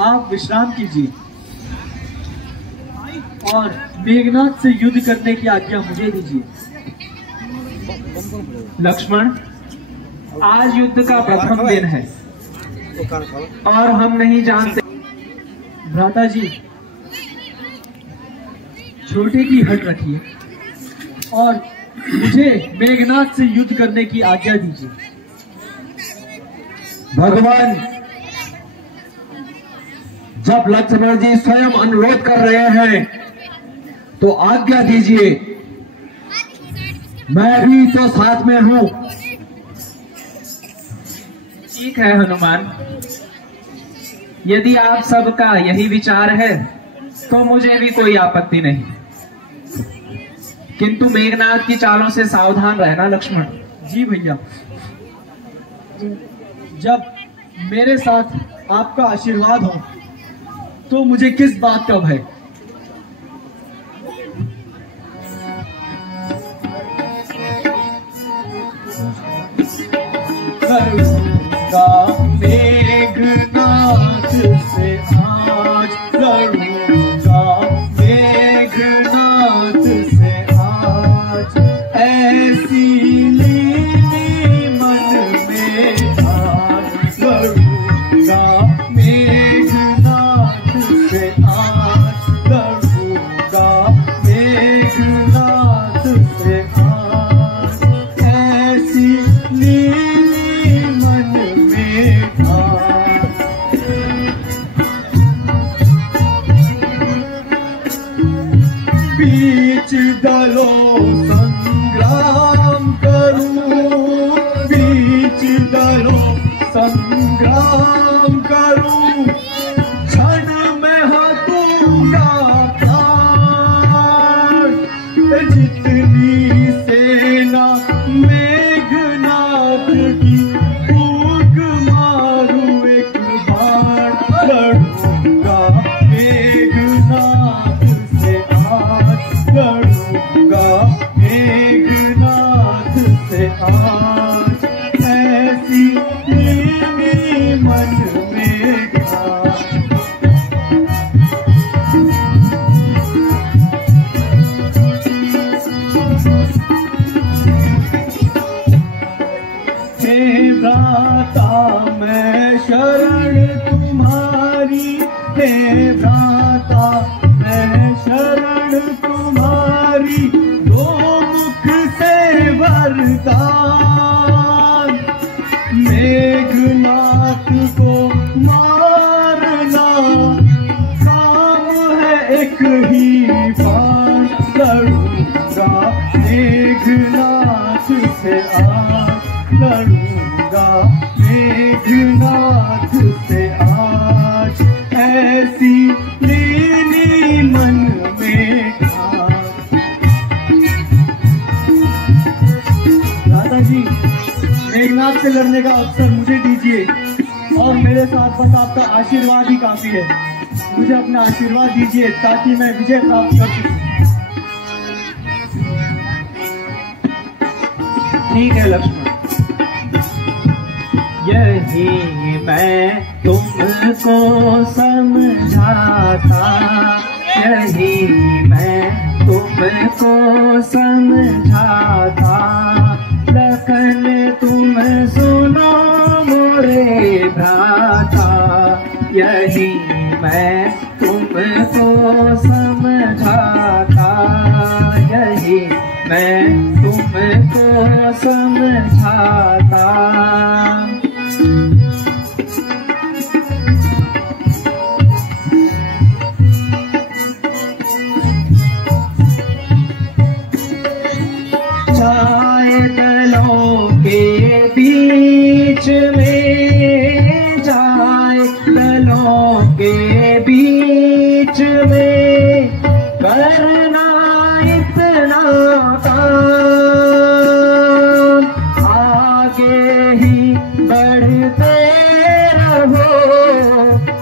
आप विश्राम कीजिए और मेघनाथ से युद्ध करने की आज्ञा मुझे दीजिए। लक्ष्मण, आज युद्ध का प्रथम दिन है और हम नहीं जानते। भ्राता जी, छोटे की हट रखिए और मुझे मेघनाथ से युद्ध करने की आज्ञा दीजिए। भगवान, जब लक्ष्मण जी स्वयं अनुरोध कर रहे हैं तो आज्ञा दीजिए, मैं भी तो साथ में हूं। ठीक है हनुमान, यदि आप सबका यही विचार है तो मुझे भी कोई आपत्ति नहीं, किंतु मेघनाथ की चालों से सावधान रहना लक्ष्मण। जी भैया, जब मेरे साथ आपका आशीर्वाद हो तो मुझे किस बात का भय। करूंगा मेघनाथ से आज, करूंगा मेघनाथ से आज, ऐसी लीली मन में आज, करूंगा मेघनाथ से आज, करूंगा मेघनाथ से आज, ऐसी लीली मन में आज। बीच दलों संग्राम करूं, बीच दलों संग्राम करूं, क्षण में हाथूंगा प्राण, जितनी सेना मेघनाथ की फूंक मारूं एक बाण, लड़ूंगा मेघनाथ से आज, लड़ूंगा मेघनाथ से आज, ऐसी लीली मन में आज। हे भ्राता मैं शरण तुम्हारी, हे भ्राता मैं शरण तुम्हारी, दो मुख से वरदान, मेघनाथ को मारना काम है एक ही बाण, लड़ूंगा मेघनाथ से आज, लड़ूंगा मेघनाथ से आज, ऐसी लीली मन में आज। दादा जी, मेघनाथ से लड़ने का अवसर मुझे दीजिए और मेरे साथ बस आपका आशीर्वाद ही काफी है। मुझे अपना आशीर्वाद दीजिए ताकि मैं विजय प्राप्त कर सकूं। ठीक है लक्ष्मण, यही मैं तुमको समझाता, यही मैं तुमको समझाता, लखन तुम सुनो मोरे भ्राता, यही मैं तुमको समझाता, यही मैं तुमको समझाता। जाए दलों के बीच में, जाए दलों के बीच में, करना इतना काम, आगे ही बढ़ते रहो,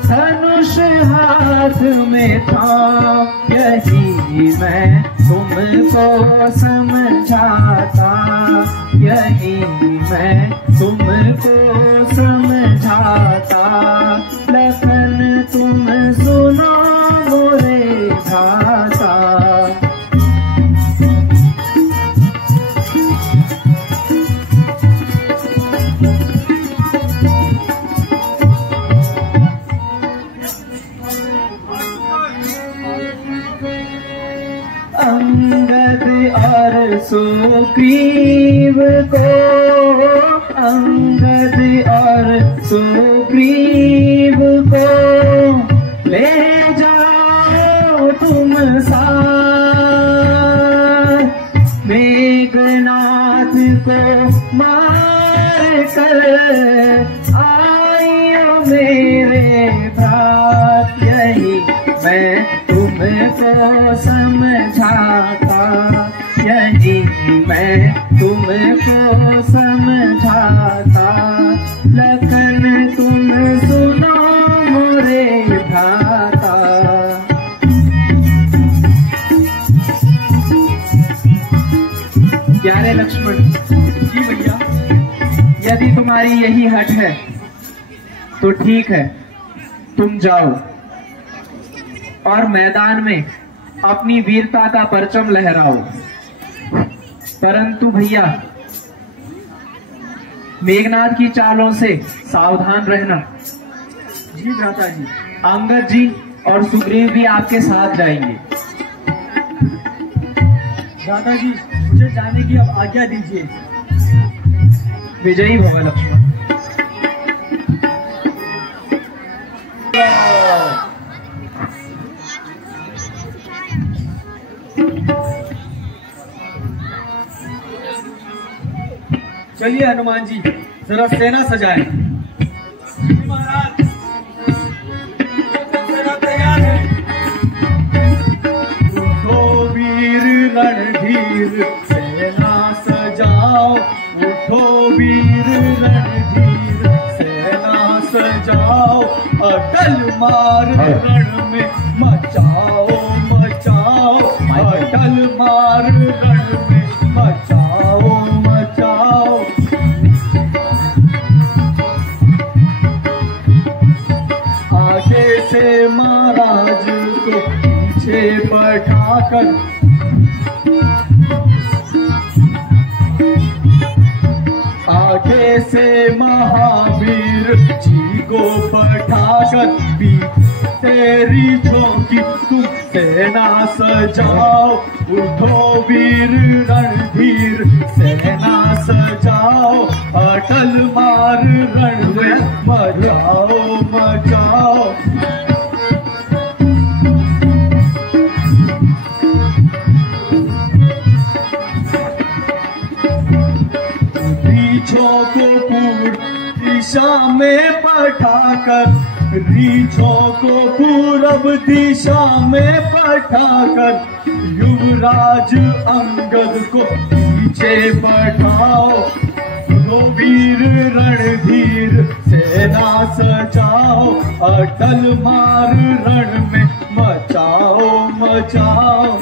धनुष हाथ में थाम, यही मैं तुमको समझाता, यही मैं तुमको समझाता, लखन तुम सुग्रीव को अंगद और सुग्रीव को ले जाओ तुम साथ, मेघनाथ को मार कर आइयो मेरे भ्रात, यही मैं तुमको समझाता, यही मैं तुमको समझाता। लखन तुम सुनो मोरे भ्राता। प्यारे लक्ष्मण जी भैया। यदि तुम्हारी यही हट है तो ठीक है, तुम जाओ और मैदान में अपनी वीरता का परचम लहराओ। परंतु भैया, मेघनाथ की चालों से सावधान रहना। जी भ्राता जी। अंगद जी और सुग्रीव भी आपके साथ जाएंगे। भ्राता जी, मुझे जाने की अब आज्ञा दीजिए। विजयी भव लक्ष्मण। चलिए हनुमान जी, जरा सेना सजाएं। महाराज, सेना तैयार है। उठो वीर रणधीर, सेना सजाओ। उठो वीर रणधीर, सेना सजाओ। अटल मार रण में मचाओ मचाओ, अटल मार रण में मचाओ मचाओ। आगे से महाराज को पीछे बैठाकर, आगे से महावीर जी को बैठाकर, तेरी झोंकी तुम सेना सजाओ। उठो वीर रणधीर, सेना सजाओ। अटल मार रण में मचाओ मचाओ। रीछों को पूर्व दिशा में पठाकर, रीछों को पूरब दिशा में पठाकर, युवराज अंगद को पीछे बैठाओ। दो वीर रणधीर, सेना सजाओ। अटल मार रण में मचाओ मचाओ।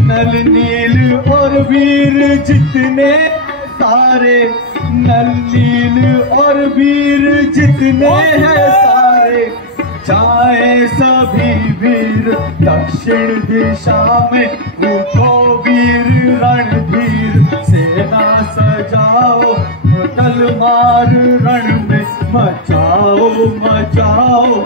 नल नील और वीर जितने सारे, नल नील और वीर जितने हैं सारे, जाए सभी वीर दक्षिण दिशा में। उठो वीर रणधीर, सेना सजाओ। अटल मार रण में मचाओ मचाओ।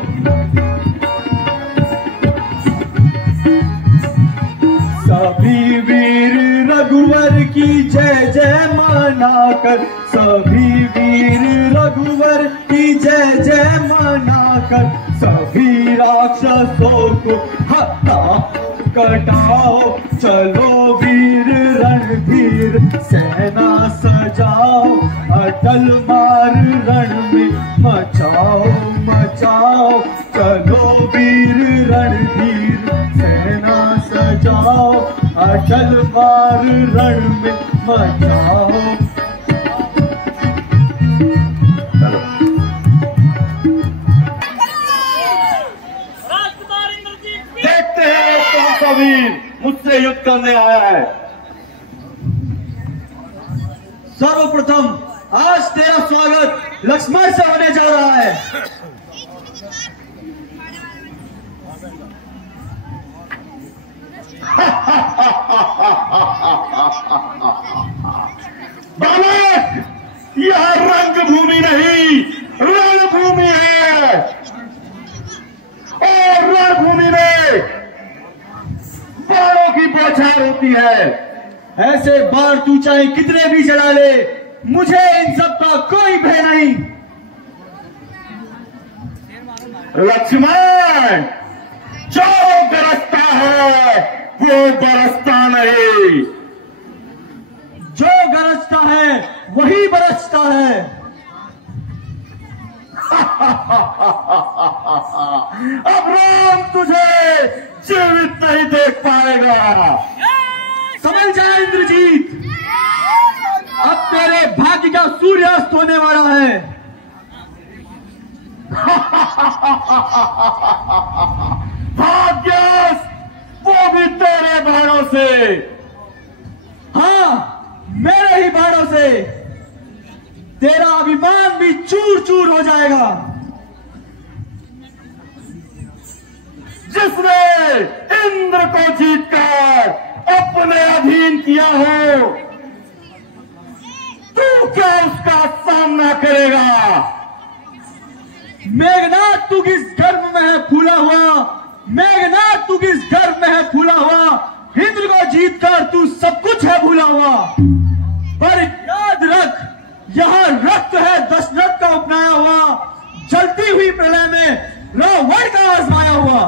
सभी वीर रघुवर की जय जय मनाकर, सभी वीर रघुवर की जय जय मनाकर, सभी राक्षसों को हटा कटाओ। चलो वीर रणधीर, सेना सजाओ। अटल मार रण में मचाओ मचाओ। चलो वीर रणधीर, सेना सजाओ। अटल मार रण में मचाओ। देखते हैं कौन सा वीर मुझसे युद्ध करने आया है। सर्वप्रथम आज तेरा स्वागत लक्ष्मण से होने जा रहा है। बालक, यह रंगभूमि नहीं रणभूमि है, और रणभूमि में ऐसे बाण तू चाहे कितने भी चला ले, मुझे इन सब का कोई भय नहीं। लक्ष्मण, जो बरसता है वो बरसता नहीं। जो गरजता है वही बरसता है। अब राम तुझे जीवित नहीं देख पाएगा। समझ जा इंद्रजीत, अब तेरे भाग्य का सूर्यास्त होने वाला है। भाग्यस, वो भी तेरे बाणों से। हाँ, मेरे ही बाणों से तेरा अभिमान भी चूर चूर हो जाएगा। जिसने इंद्र को जीतकर अपने अधीन किया हो, तू क्या उसका सामना करेगा? मेघनाथ तू किस गर्भ में है फूला हुआ, मेघनाथ तू किस गर्भ में है फूला हुआ, इंद्र को जीतकर तू सब कुछ है भूला हुआ। पर याद रख, यहाँ रक्त है दशरथ का अपनाया हुआ, जलती हुई प्रलय में रावण का आजमाया हुआ।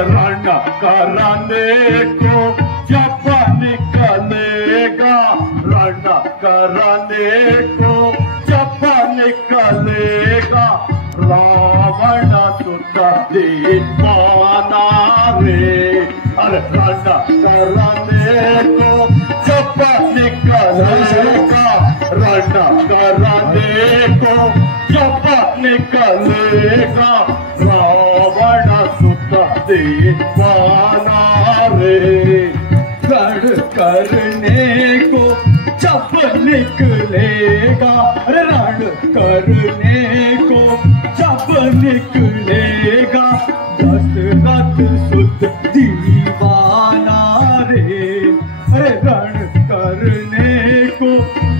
रण कराने को जब निकलेगा, रण कराने को जब निकलेगा, रावण सुत दीवाना रे। अरे रण कराने को जब निकलेगा, रण कराने को जब निकलेगा, रावण सुत दीवाना रे। रण करने को जब निकलेगा, रण करने को जब निकलेगा, दशरथ सुत दीवाना रे। अरे रण करने को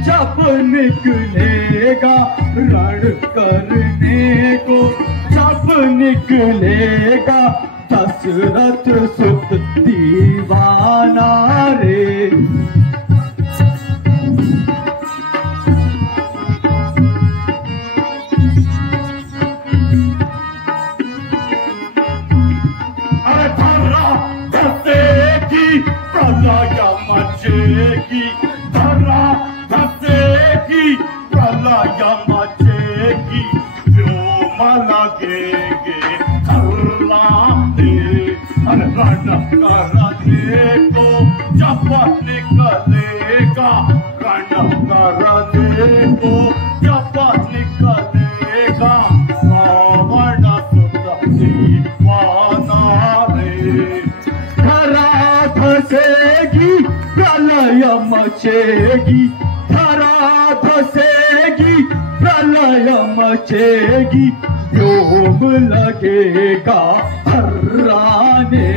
जब निकलेगा, रण करने को जब निकलेगा, दशरथ सुत दीवाना रे। अरे धरा धसेगी प्रलय मचेगी, धरा धसेगी प्रलय मचेगी, व्योम लगेंगे अरे रण कराने को जब निकलेगा, रण कराने को जब निकलेगा, रावण सुत दीवाना रे। धरा धसेगी प्रलय मचेगी, धरा धसेगी प्रलय मचेगी, व्योम लगेगा हर्राने।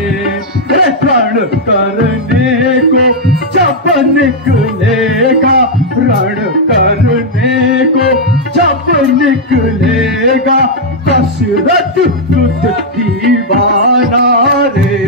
रण करने को जब निकलेगा, रण करने को जब निकलेगा, दशरथ सुत दीवाना रे।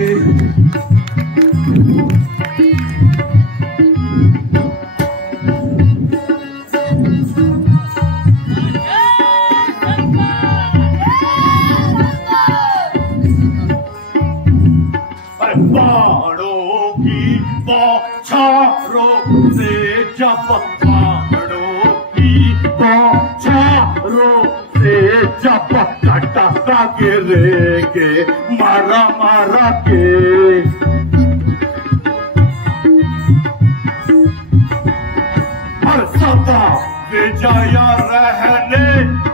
बाणों की बौछारों से जब, बाणों की बौछारों से जब कटका गिरेंगे मारा मारा के। हर सदा विजय रहने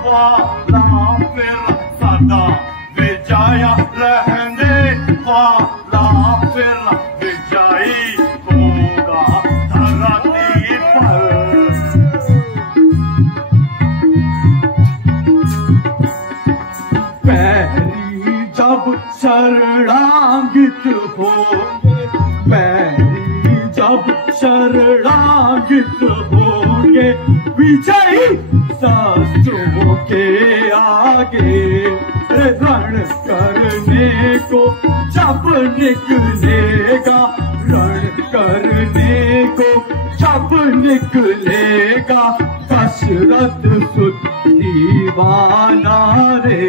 वाला, फिर सदा विजय रहने वाला, फिर विजयी होगा धरती पर। शरणागत होंगे, पैरी जब शरणागत होंगे, विजयी शस्त्रों के आगे रण करने को जब निकलेगा, रण करने को जब निकलेगा, दशरथ सुत दीवाना रे।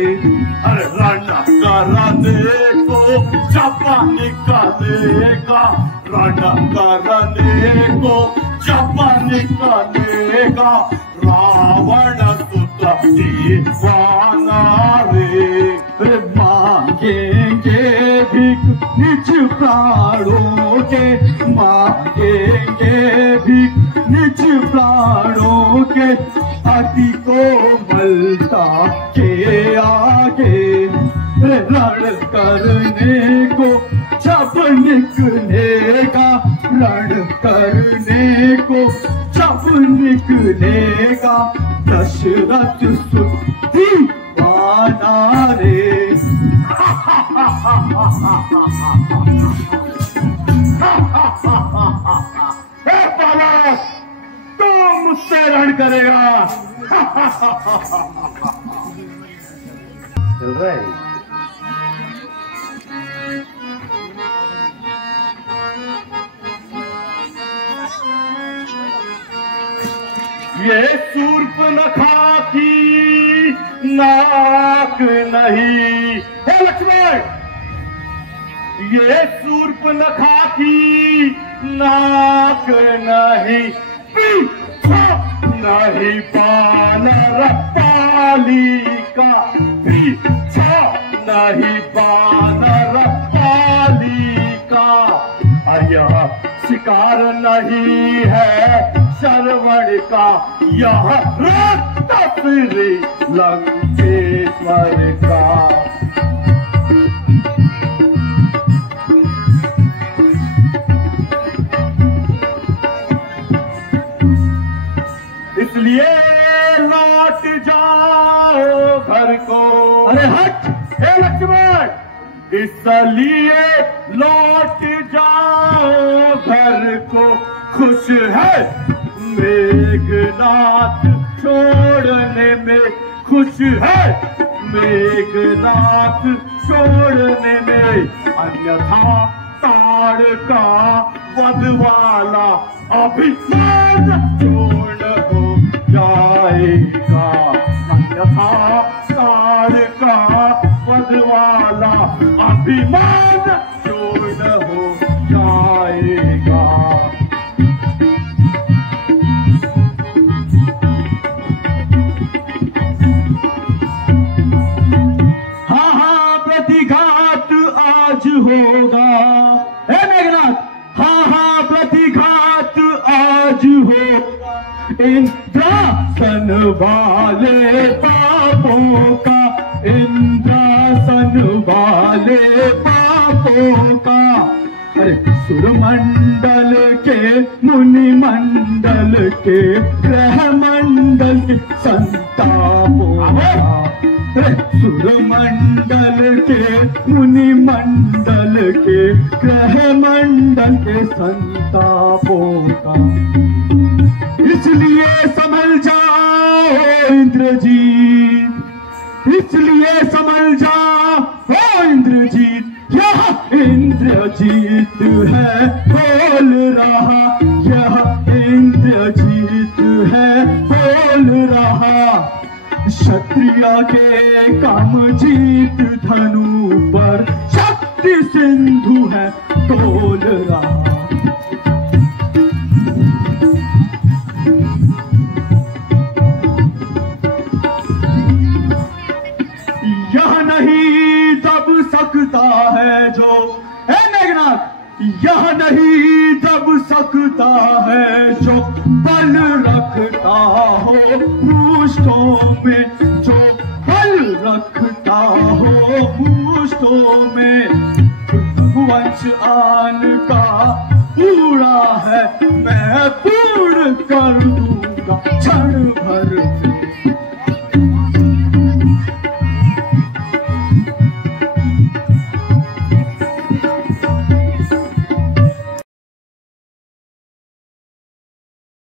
अरे रण करने को जब निकलेगा, रण करने को जब निकलेगा, रावण सुत दीवाना रे। मांगेंगे भीख निज प्राणों के, मांगेंगे भीख निज प्राणों के, अति कोमलता के आगे रण करने को जब निकलेगा, रण करने को जब निकलेगा, दशरथ सुत दीवाना रे। बालक, तू मुझसे रण करेगा। चल रहा है। ये शूर्पणखा की नाक नहीं, हे लक्ष्मण, ये शूर्पणखा की नाक नहीं, पीछा नहीं बानर पालिका, पीछा नहीं बानर पालिका। यह शिकार नहीं है श्रवण का, यह रक्त श्री लंकेश्वर का। इसलिए लौट जाओ घर को। अरे हट, हे लक्ष्मण, इसलिए लौट जाओ घर को। खुश है मेघनाथ छोड़ने में, खुश है मेघनाथ छोड़ने में, अन्यथा ताड़का वध वाला अभिमान चूर्ण हो जाएगा, अन्यथा ताड़का वध वाला अभिमान चूर्ण हो जाएगा। होगा, हे मेघनाथ, हाँ हाँ प्रतिघात आज होगा, इंद्रासन वाले पापों का, इंद्रासन वाले पापों का। अरे सुरमंडल के, मुनि मंडल के, ग्रह मंडल के संतापों का, सुरमंडल के, मुनि मंडल के, ग्रह मंडल के संतापों का। इसलिए संभल जाओ इंद्रजीत, इसलिए संभल जाओ इंद्रजीत, यह इंद्रजीत है बोल रहा, यह इंद्रजीत है बोल रहा। क्षत्रिय के काम जीत धनु पर शक्ति सिंधु है तोल रहा। यह नहीं दब सकता है जो, हे मेघनाथ, यह नहीं दब सकता है जो बल रखता हो मुष्टों में, जो बल रखता हो मुष्टों में। वंश आन का पूरा है, मैं पूर्ण कर दूंगा क्षण